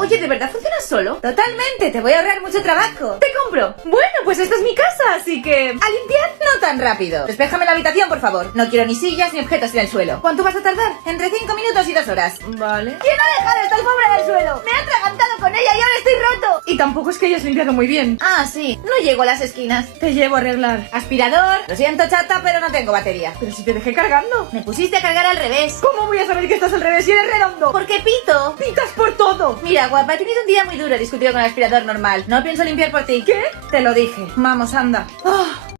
Oye, ¿de verdad funciona solo? Totalmente, te voy a ahorrar mucho trabajo. ¡Te compro! Bueno, pues esta es mi casa, así que... ¿A limpiar? No tan rápido. Despéjame la habitación, por favor. No quiero ni sillas ni objetos en el suelo. ¿Cuánto vas a tardar? Entre 5 minutos y 2 horas. Vale. ¿Quién ha dejado esta alfombra en el suelo? Me he atragantado con ella y ahora estoy roto. Y tampoco es que hayas limpiado muy bien. Ah, sí. No llego a las esquinas. Te llevo a arreglar. Aspirador. Lo siento, chata, pero no tengo batería. Pero si te dejé cargando. Me pusiste a cargar al revés. ¿Cómo voy a saber que estás al revés si eres redondo? ¿Por qué pito? ¡Pitas por todo! Mira, guapa, he tenido un día muy duro discutido con el aspirador normal. No pienso limpiar por ti. ¿Qué? Te lo dije. Vamos, anda. Oh,